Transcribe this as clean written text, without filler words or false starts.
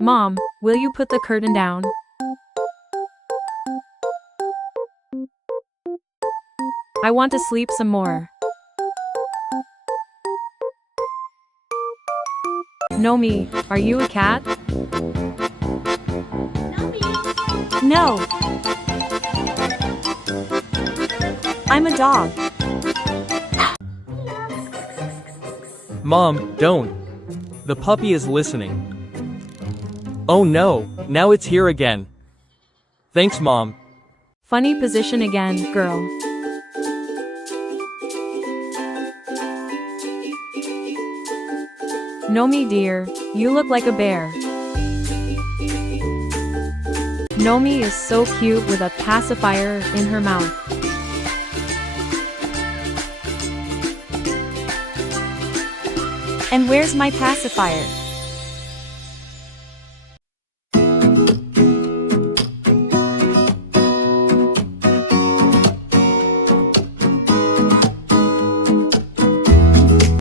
Mom, will you put the curtain down? I want to sleep some more. Nomi, are you a cat? No. I'm a dog. Mom, don't. The puppy is listening. Oh no, now it's here again. Thanks, Mom. Funny position again, girl. Nomi dear, you look like a bear. Nomi is so cute with a pacifier in her mouth. And where's my pacifier?